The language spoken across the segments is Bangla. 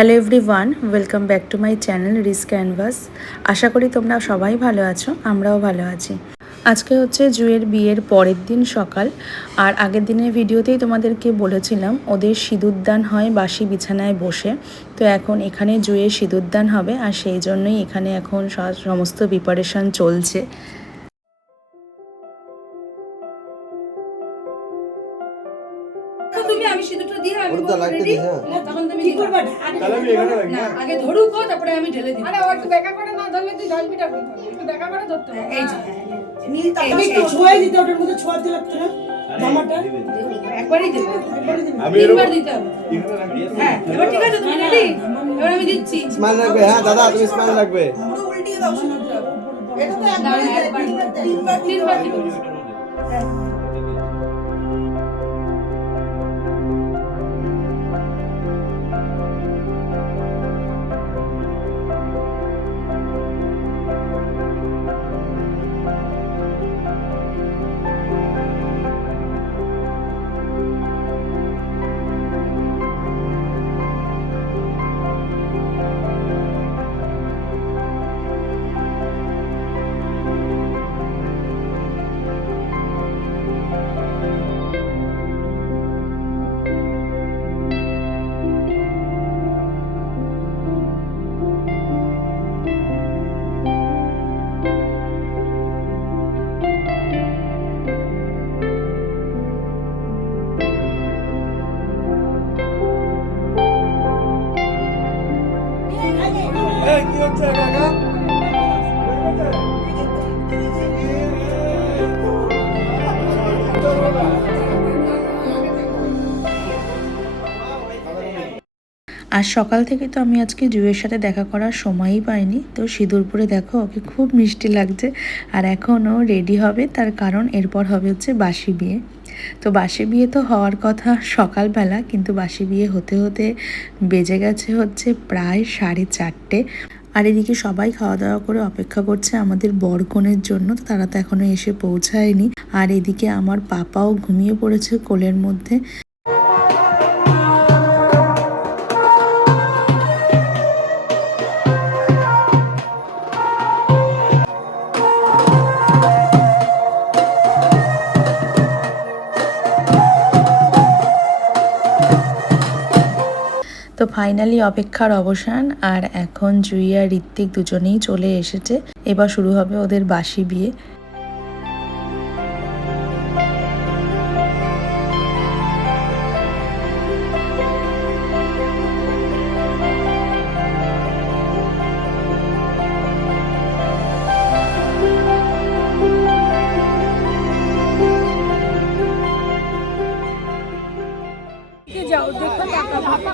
Hello everyone, welcome back to my channel রিস ক্যানভাস। আশা করি তোমরা সবাই ভালো আছো, আমরাও ভালো আছি। আজকে হচ্ছে জুয়ের বিয়ের পরের দিন সকাল। আর আগের দিনের ভিডিওতেই তোমাদেরকে বলেছিলাম ওদের সিঁদুরদান হয় বাসি বিছানায় বসে। তো এখন এখানে জুয়ের সিঁদুরদান হবে, আর সেই জন্যই এখানে এখন সমস্ত প্রিপারেশান চলছে। আমি সিঁদুরটা দিয়ে আমি রেডি, তখন তুমি কি করবে? আগে ধরুক, তারপরে আমি ঢেলে দিই। আরে ও একটু বেকা করে না ধরলে তুই ঢালবিটা করতে একটু বেকা করে ধরতে হবে। এই যে নীল তাকে একটু ছোঁয়া দিতে, ওটার মধ্যে ছোঁয়া দিতে লাগতো না জামাটা, একবারই দিতে হবে, তিনবার দিতে হবে। হ্যাঁ, এবার ঠিক আছে, তুমি রেডি? এবার আমি দিচ্ছি। স্মাইল রাখবে। হ্যাঁ দাদা, তুমি স্মাইল রাখবে। পুরো উল্টিয়ে দাও সিঁদুরটা। এটা তো একবার তিনবার দিতে হবে। হ্যাঁ। কি হচ্ছে কাকা? আর সকাল থেকে তো আমি আজকে জুয়ের সাথে দেখা করার সময়ই পাইনি। তো সিঁদুর পরে দেখো ওকে খুব মিষ্টি লাগছে। আর এখনও রেডি হবে, তার কারণ এরপর হবে হচ্ছে বাসি বিয়ে। তো বাসি বিয়ে তো হওয়ার কথা সকালবেলা, কিন্তু বাসি বিয়ে হতে হতে বেজে গেছে হচ্ছে প্রায় 4:30। আর এদিকে সবাই খাওয়া দাওয়া করে অপেক্ষা করছে আমাদের বরকনের জন্য। তো তারা তো এখনো এসে পৌঁছায়নি। আর এদিকে আমার পাপাও ঘুমিয়ে পড়েছে কোলের মধ্যে। তো ফাইনালি অপেক্ষার অবসান, আর এখন জুই আর ঋত্বিক দুজনেই চলে এসেছে। এবার শুরু হবে ওদের বাসি বিয়ে।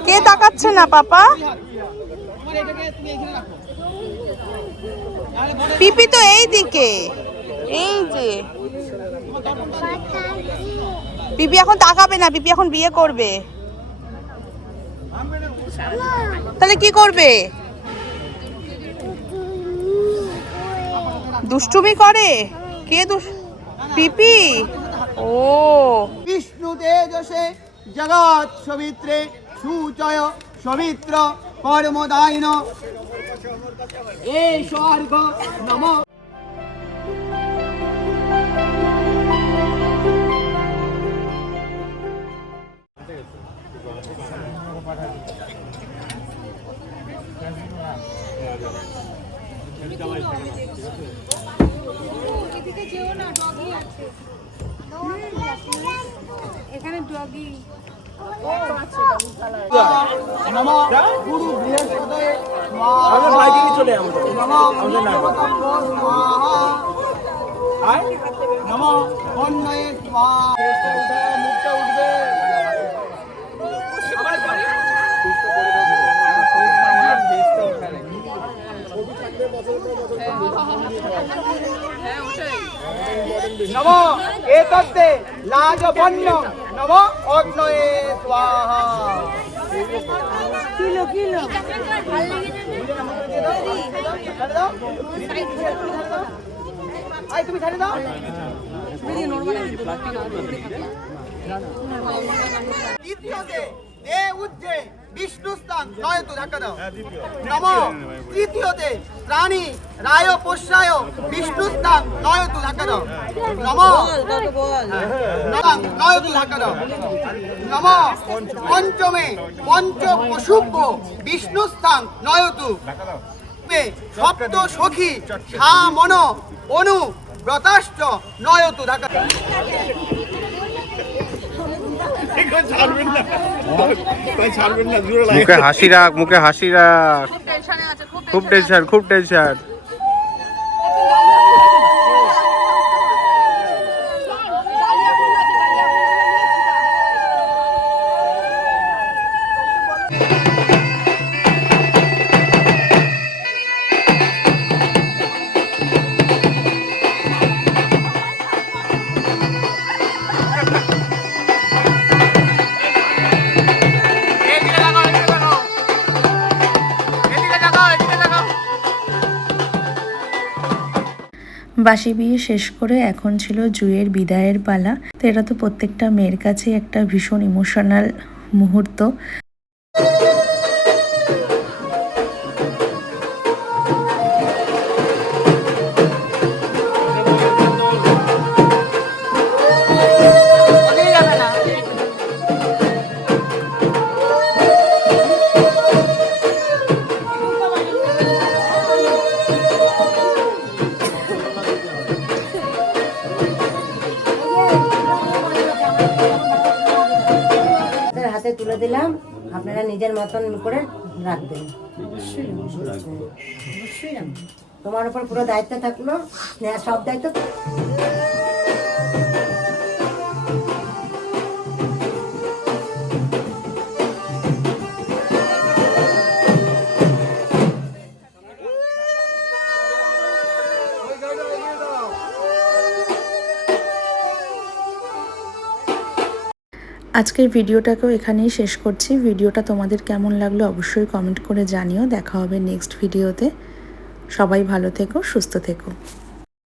কে তাকাচ্ছে না পাপা? পিপি তো এই দিকে, এই যে পিপি এখন তাকাবে না, পিপি এখন বিয়ে করবে। তাহলে কি করবে? দুষ্টুমি করে? কে পিপি? ও বিষ্ণু তেজসে জগৎ সবিত্রে সুচয় সবিত্র কর্মদায়িন এ স্বর্গ নমঃ। এখানে ডগি নমঃ গুরু বৃহস্পতয়ে আমরা বাইকে চলে আমরা আমাদের না নমঃ বন্নয়ে মুখটা উঠবে। নমঃ এতদ্দে লাজবন্য নমঃ অগ্নয়ে স্বাহা। কিলো কিলো তুমি ছাড়ে দাও। দ্বিতীয়তে এ উজ্জে বিষ্ণুস্থান নয়তু ধাক্কা দাও নম তৃতীয়তে প্রাণী রায় পোষ্যায় বিষ্ণুস্থান নয়তু ধাক্কা দাও নম নয়তু ধাক্কা দাও নম পঞ্চমে পঞ্চ পশুভ্য বিষ্ণুস্থান নয়তু সপ্ত সখী সা মন অনু ব্রতাশ্চ নয়তু ধাক্কা মুখে হাসি রাখ, মুখে হাসি রাখ। খুব টেনশন, খুব টেনশন। বাসি বিয়ে শেষ করে এখন ছিল জুঁয়ের বিদায়ের পালা। তো এটা তো প্রত্যেকটা মেয়ের কাছে একটা ভীষণ ইমোশনাল মুহূর্ত। হাতে তুলে দিলাম, আপনারা নিজের মতন করে রাখবেন। তোমার উপর পুরো দায়িত্ব থাকলো, সব দায়িত্ব। আজকের ভিডিওটাকেও এখানেই শেষ করছি। ভিডিওটা তোমাদের কেমন লাগলো অবশ্যই কমেন্ট করে জানিও। দেখা হবে নেক্সট ভিডিওতে। সবাই ভালো থেকো, সুস্থ থেকো।